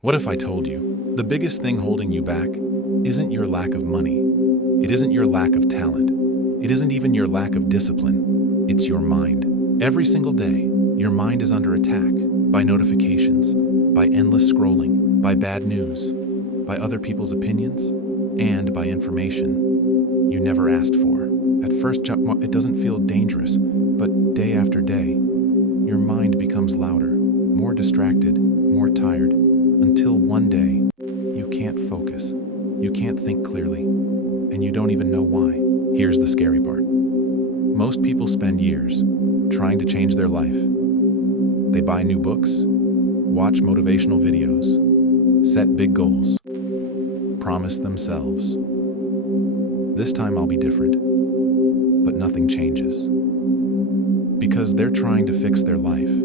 What if I told you the biggest thing holding you back isn't your lack of money? It isn't your lack of talent. It isn't even your lack of discipline. It's your mind. Every single day, your mind is under attack by notifications, by endless scrolling, by bad news, by other people's opinions, and by information you never asked for. At first, it doesn't feel dangerous, but day after day, your mind becomes louder, more distracted, more tired, until one day, you can't focus, you can't think clearly, and you don't even know why. Here's the scary part. Most people spend years trying to change their life. They buy new books, watch motivational videos, set big goals, promise themselves, "This time I'll be different," but nothing changes. Because they're trying to fix their life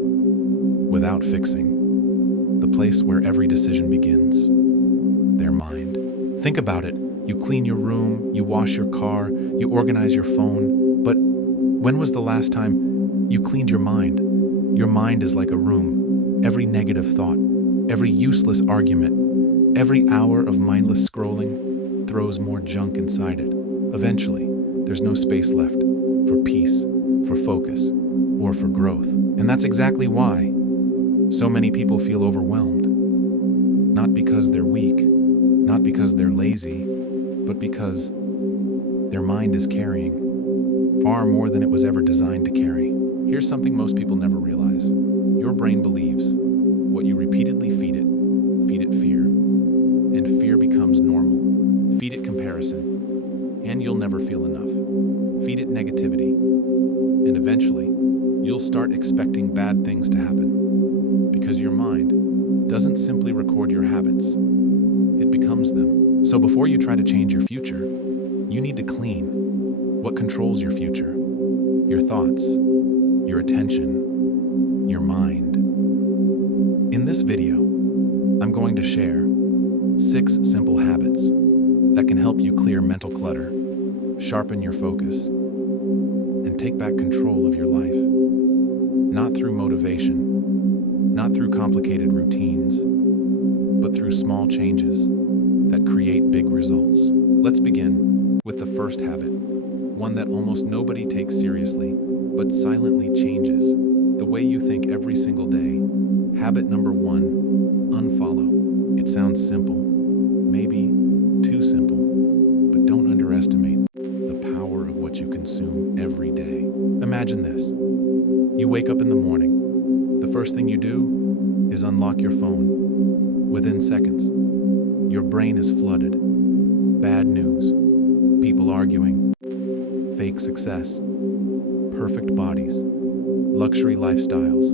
without fixing the place where every decision begins, their mind. Think about it. You clean your room, you wash your car, you organize your phone, but when was the last time you cleaned your mind? Your mind is like a room. Every negative thought, every useless argument, every hour of mindless scrolling throws more junk inside it. Eventually, there's no space left for peace, for focus, or for growth. And that's exactly why so many people feel overwhelmed. Not because they're weak, not because they're lazy, but because their mind is carrying far more than it was ever designed to carry. Here's something most people never realize. Your brain believes what you repeatedly feed it. Feed it fear, and fear becomes normal. Feed it comparison, and you'll never feel enough. Feed it negativity, and eventually, you'll start expecting bad things to happen. Because your mind doesn't simply record your habits, it becomes them. So before you try to change your future, you need to clean what controls your future. Your thoughts, your attention, your mind. In this video, I'm going to share 6 simple habits that can help you clear mental clutter, sharpen your focus, and take back control of your life. Not through motivation, not through complicated routines, but through small changes that create big results. Let's begin with the first habit, one that almost nobody takes seriously, but silently changes the way you think every single day. Habit number 1, unfollow. It sounds simple, maybe too simple, but don't underestimate the power of what you consume every day. Imagine this. You wake up in the morning. The first thing you do is unlock your phone. Within seconds, your brain is flooded. Bad news, people arguing, fake success, perfect bodies, luxury lifestyles,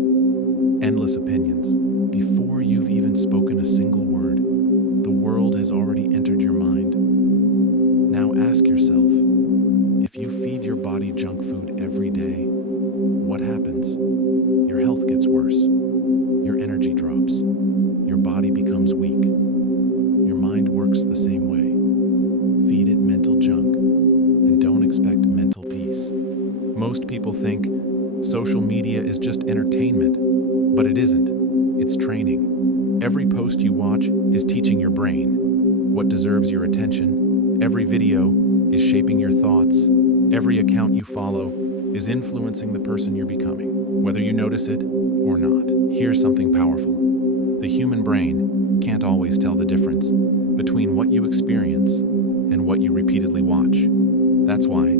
endless opinions. Before you've even spoken a single word, the world has already entered your mind. Now ask yourself, if you feed your body junk food every day, what happens? Your health gets worse. Your energy drops. Your body becomes weak. Your mind works the same way. Feed it mental junk and don't expect mental peace. Most people think social media is just entertainment, but it isn't. It's training. Every post you watch is teaching your brain what deserves your attention. Every video is shaping your thoughts. Every account you follow is influencing the person you're becoming, whether you notice it or not. Here's something powerful. The human brain can't always tell the difference between what you experience and what you repeatedly watch. That's why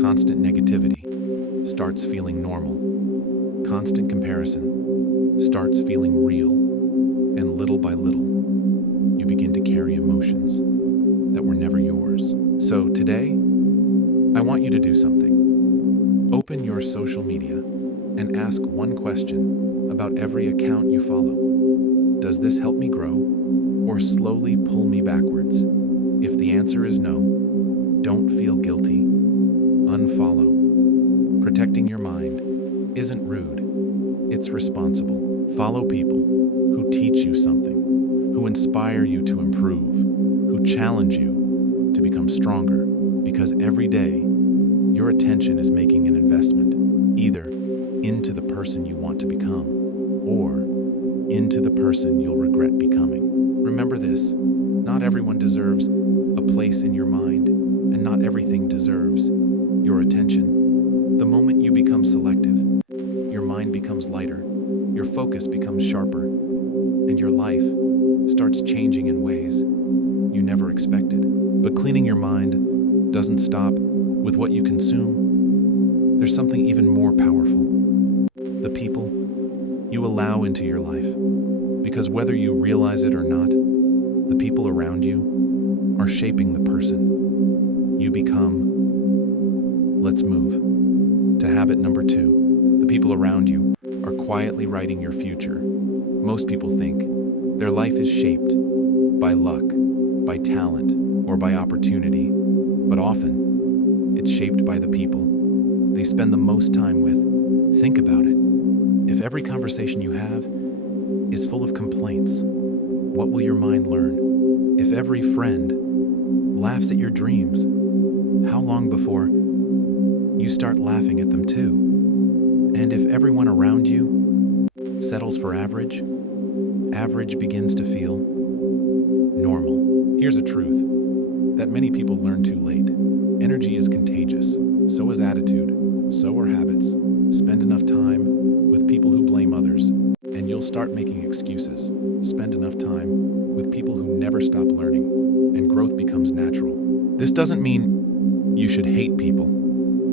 constant negativity starts feeling normal. Constant comparison starts feeling real. And little by little, you begin to carry emotions that were never yours. So today, I want you to do something. Open your social media and ask one question about every account you follow. Does this help me grow or slowly pull me backwards? If the answer is no, don't feel guilty. Unfollow. Protecting your mind isn't rude, it's responsible. Follow people who teach you something, who inspire you to improve, who challenge you to become stronger, because every day, your attention is making an investment, either into the person you want to become or into the person you'll regret becoming. Remember this, not everyone deserves a place in your mind, and not everything deserves your attention. The moment you become selective, your mind becomes lighter, your focus becomes sharper, and your life starts changing in ways you never expected. But cleaning your mind doesn't stop with what you consume. There's something even more powerful: the people you allow into your life. Because whether you realize it or not, the people around you are shaping the person you become. Let's move to habit number 2. The people around you are quietly writing your future. Most people think their life is shaped by luck, by talent, or by opportunity, but often it's shaped by the people they spend the most time with. Think about it. If every conversation you have is full of complaints, what will your mind learn? If every friend laughs at your dreams, how long before you start laughing at them too? And if everyone around you settles for average, average begins to feel normal. Here's a truth that many people learn too late. Energy is contagious, so is attitude, so are habits. Spend enough time with people who blame others, and you'll start making excuses. Spend enough time with people who never stop learning, and growth becomes natural. This doesn't mean you should hate people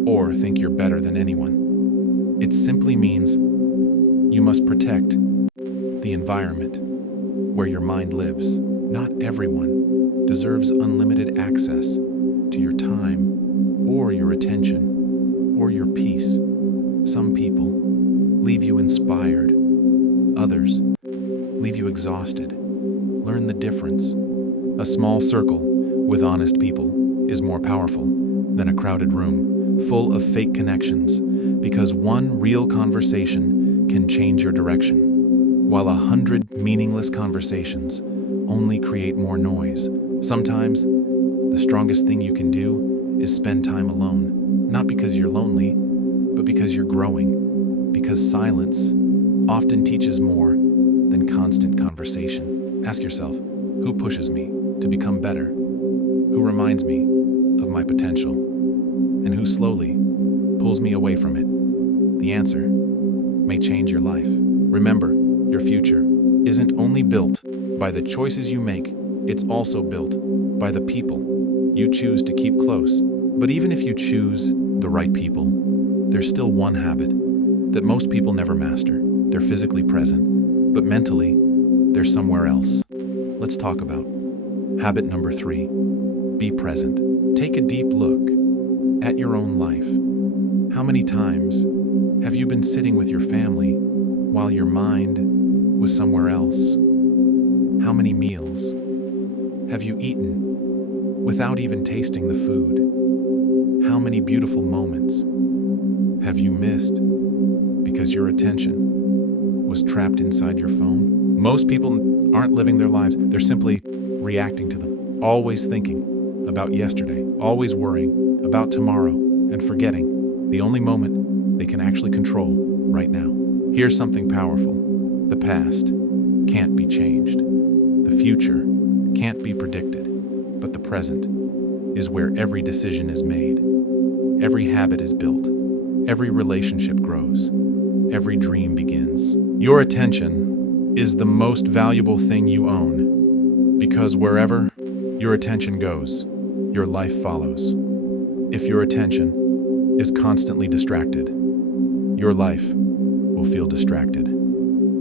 or think you're better than anyone. It simply means you must protect the environment where your mind lives. Not everyone deserves unlimited access to your time or your attention or your peace. Some people leave you inspired. Others leave you exhausted. Learn the difference. A small circle with honest people is more powerful than a crowded room full of fake connections, because one real conversation can change your direction, while 100 meaningless conversations only create more noise. Sometimes, the strongest thing you can do is spend time alone, not because you're lonely, but because you're growing, because silence often teaches more than constant conversation. Ask yourself, who pushes me to become better? Who reminds me of my potential? And who slowly pulls me away from it? The answer may change your life. Remember, your future isn't only built by the choices you make, it's also built by the people you choose to keep close. But even if you choose the right people, there's still one habit that most people never master. They're physically present, but mentally, they're somewhere else. Let's talk about habit number 3. Be present. Take a deep look at your own life. How many times have you been sitting with your family while your mind was somewhere else? How many meals have you eaten without even tasting the food? How many beautiful moments have you missed because your attention was trapped inside your phone? Most people aren't living their lives, they're simply reacting to them, always thinking about yesterday, always worrying about tomorrow, and forgetting the only moment they can actually control right now. Here's something powerful. The past can't be changed. The future can't be predicted. But the present is where every decision is made. Every habit is built. Every relationship grows. Every dream begins. Your attention is the most valuable thing you own, because wherever your attention goes, your life follows. If your attention is constantly distracted, your life will feel distracted.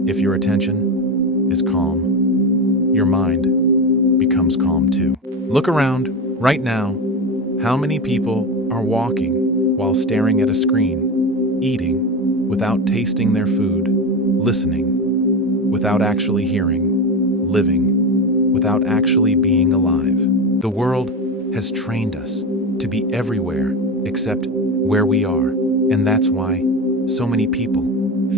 If your attention is calm, your mind becomes calm too. Look around right now. How many people are walking while staring at a screen, eating without tasting their food, listening without actually hearing, living without actually being alive? The world has trained us to be everywhere except where we are, and that's why so many people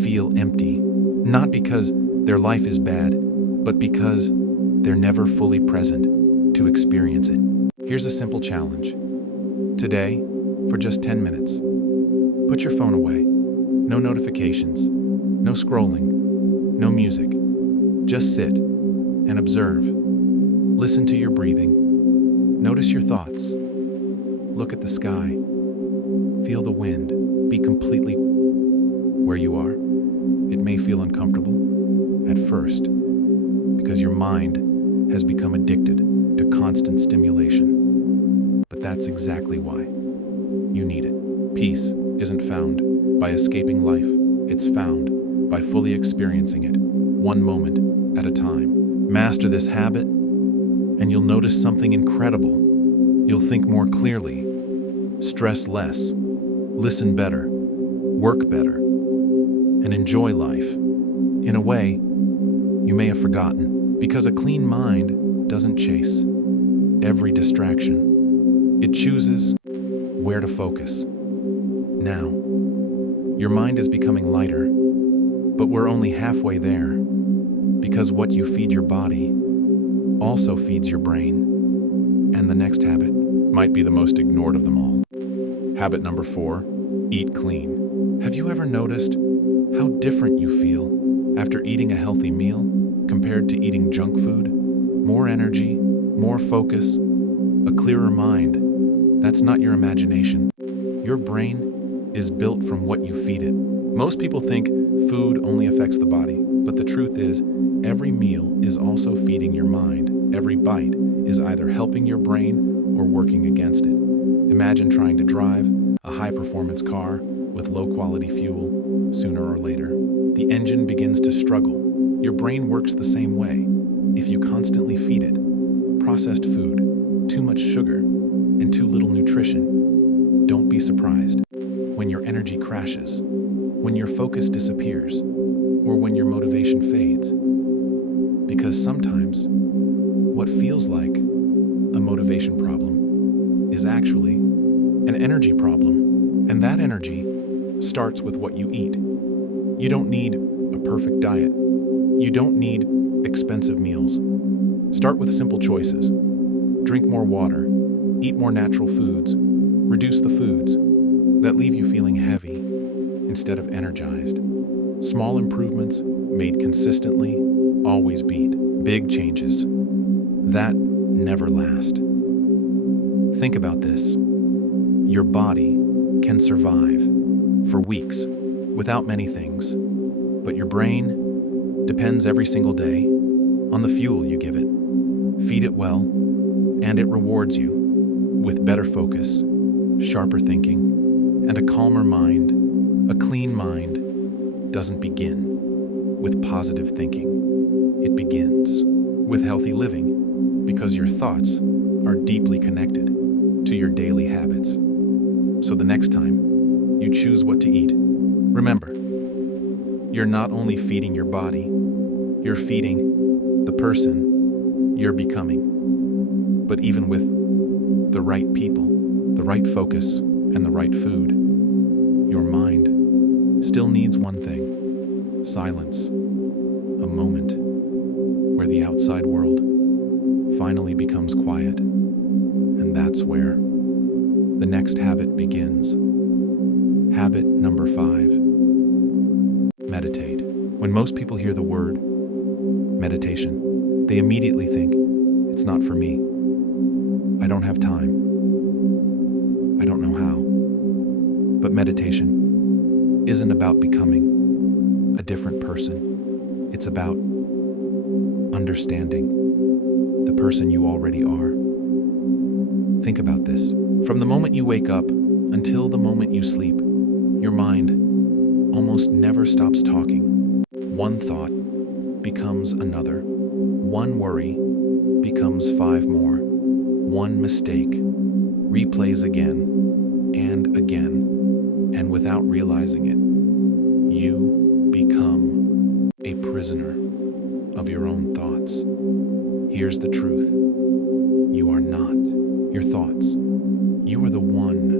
feel empty, not because their life is bad, but because they're never fully present to experience it. Here's a simple challenge. Today, for just 10 minutes, put your phone away. No notifications, no scrolling, no music. Just sit and observe Listen to your breathing. Notice your thoughts. Look at the sky. Feel the wind. Be completely where you are. It may feel uncomfortable at first because your mind has become addicted to constant stimulation. But that's exactly why you need it. Peace isn't found by escaping life. It's found by fully experiencing it, one moment at a time. Master this habit, and you'll notice something incredible. You'll think more clearly, stress less, listen better, work better, and enjoy life in a way you may have forgotten, because a clean mind doesn't chase every distraction. It chooses where to focus. Now, your mind is becoming lighter, but we're only halfway there, because what you feed your body also feeds your brain. And the next habit might be the most ignored of them all. Habit number 4, eat clean. Have you ever noticed how different you feel after eating a healthy meal compared to eating junk food? More energy, more focus, a clearer mind. That's not your imagination. Your brain is built from what you feed it. Most people think food only affects the body, but the truth is, every meal is also feeding your mind. Every bite is either helping your brain or working against it. Imagine trying to drive a high-performance car with low-quality fuel. Sooner or later, the engine begins to struggle. Your brain works the same way. If you constantly feed it processed food, too much sugar, and too little nutrition, don't be surprised when your energy crashes, when your focus disappears, or when your motivation fades. Because sometimes what feels like a motivation problem is actually an energy problem, and that energy starts with what you eat. You don't need a perfect diet. You don't need expensive meals. Start with simple choices. Drink more water, eat more natural foods, reduce the foods that leave you feeling heavy instead of energized. Small improvements made consistently always beat big changes that never last. Think about this. Your body can survive for weeks without many things, but your brain depends every single day on the fuel you give it. Feed it well, and it rewards you with better focus, sharper thinking, and a calmer mind. A clean mind doesn't begin with positive thinking. It begins with healthy living, because your thoughts are deeply connected to your daily habits. So the next time you choose what to eat, remember, you're not only feeding your body, you're feeding the person you're becoming. But even with the right people, the right focus, and the right food, your mind still needs one thing: silence. A moment where the outside world finally becomes quiet. And that's where the next habit begins. Habit number 5. Meditate. When most people hear the word meditation, they immediately think, it's not for me. I don't have time. I don't know how. But meditation isn't about becoming a different person. It's about understanding the person you already are. Think about this. From the moment you wake up until the moment you sleep, your mind almost never stops talking. One thought becomes another. One worry becomes 5 more. One mistake replays again and again, and without realizing it, you become a prisoner of your own thoughts. Here's the truth. You are not your thoughts. You are the one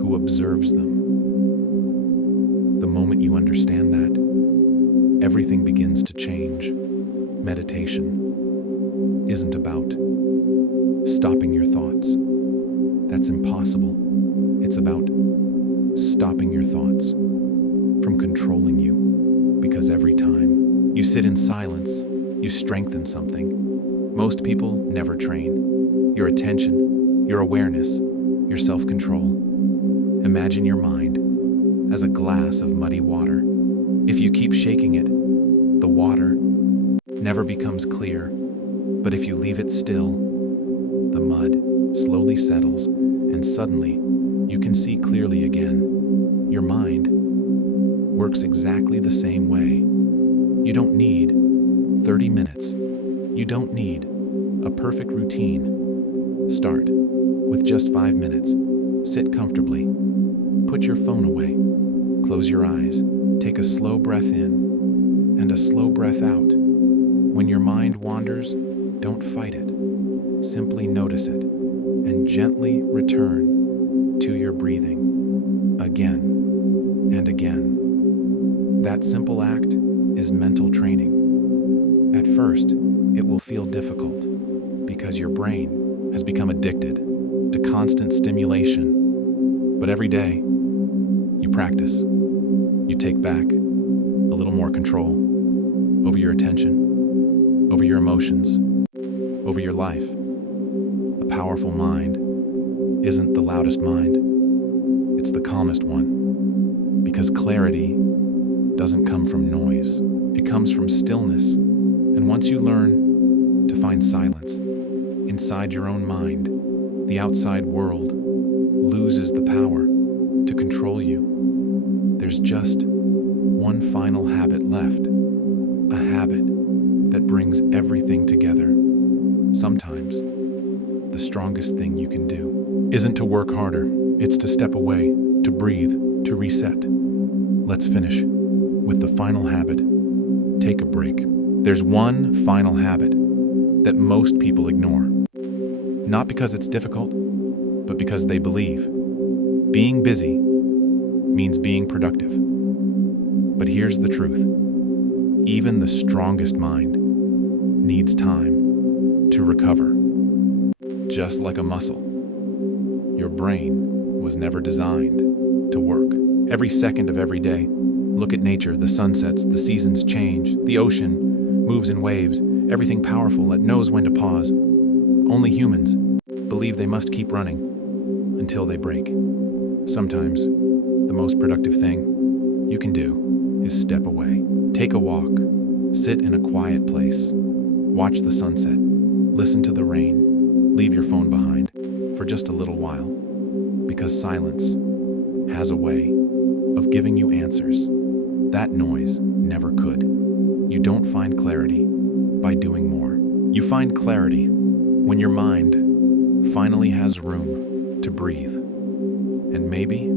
who observes them. The moment you understand that, everything begins to change. Meditation isn't about stopping your thoughts. That's impossible. It's about stopping your thoughts from controlling you. Because every time you sit in silence, you strengthen something. Most people never train. Your attention, your awareness, your self-control. Imagine your mind as a glass of muddy water. If you keep shaking it, the water never becomes clear. But if you leave it still, the mud slowly settles, and suddenly you can see clearly again. Your mind works exactly the same way. You don't need 30 minutes. You don't need a perfect routine. Start with just 5 minutes. Sit comfortably. Put your phone away. Close your eyes. Take a slow breath in and a slow breath out. When your mind wanders, don't fight it. Simply notice it and gently return to your breathing again and again. That simple act is mental training. At first, it will feel difficult because your brain has become addicted to constant stimulation. But every day, you practice. You take back a little more control over your attention, over your emotions, over your life. A powerful mind isn't the loudest mind. It's the calmest one. Because clarity doesn't come from noise. It comes from stillness. And once you learn to find silence inside your own mind, the outside world loses the power to control you. There's just one final habit left, a habit that brings everything together. Sometimes, the strongest thing you can do isn't to work harder, it's to step away, to breathe, to reset. Let's finish with the final habit. Take a break. There's one final habit that most people ignore. Not because it's difficult, but because they believe being busy means being productive. But here's the truth. Even the strongest mind needs time to recover. Just like a muscle, your brain was never designed to work every second of every day. Look at nature, the sunsets, the seasons change, the ocean moves in waves, everything powerful that knows when to pause. Only humans believe they must keep running until they break. Sometimes, the most productive thing you can do is step away. Take a walk, sit in a quiet place, watch the sunset, listen to the rain, leave your phone behind for just a little while, because silence has a way of giving you answers that noise never could. You don't find clarity by doing more. You find clarity when your mind finally has room to breathe. And maybe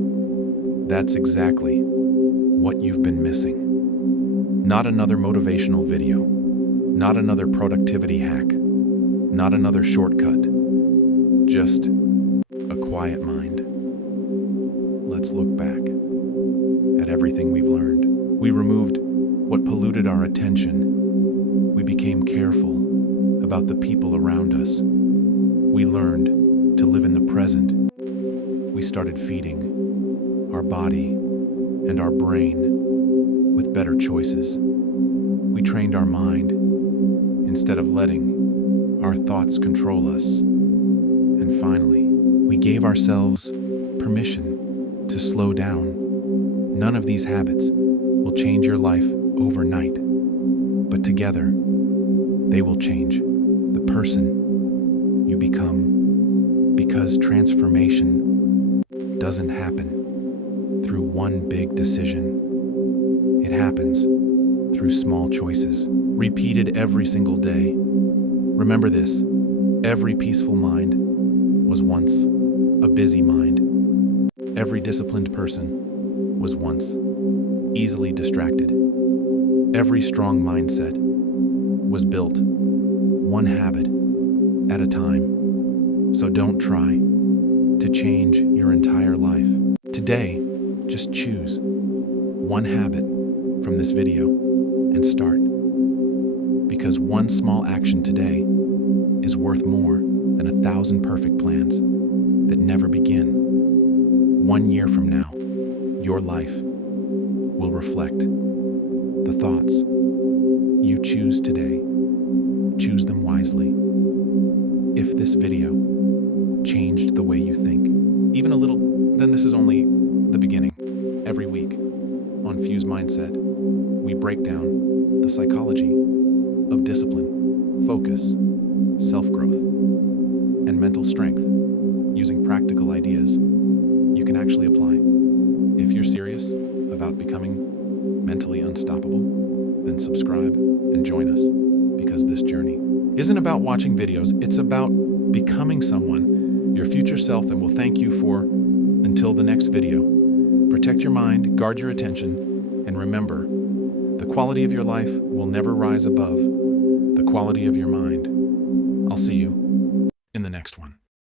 that's exactly what you've been missing. Not another motivational video, not another productivity hack, not another shortcut, just a quiet mind. Let's look back at everything we've learned. We removed what polluted our attention. We became careful about the people around us. We learned to live in the present. We started feeding our body and our brain with better choices. We trained our mind instead of letting our thoughts control us. And finally, we gave ourselves permission to slow down. None of these habits will change your life overnight, but together, they will change the person you become, because transformation doesn't happen through one big decision. It happens through small choices, repeated every single day. Remember this, every peaceful mind was once a busy mind. Every disciplined person was once easily distracted. Every strong mindset was built one habit at a time. So don't try to change your entire life. Today, just choose one habit from this video and start. Because one small action today is worth more than 1,000 perfect plans that never begin. 1 year from now, your life will reflect the thoughts you choose today. Choose them wisely. If this video changed the way you think, even a little, then this is only the beginning. Every week on Fuse Mindset, we break down the psychology of discipline, focus, self-growth, and mental strength using practical ideas you can actually apply. If you're serious about becoming mentally unstoppable, then subscribe and join us, because this journey isn't about watching videos, it's about becoming someone, your future self, and will thank you for. Until the next video, protect your mind, guard your attention, and remember, the quality of your life will never rise above the quality of your mind. I'll see you in the next one.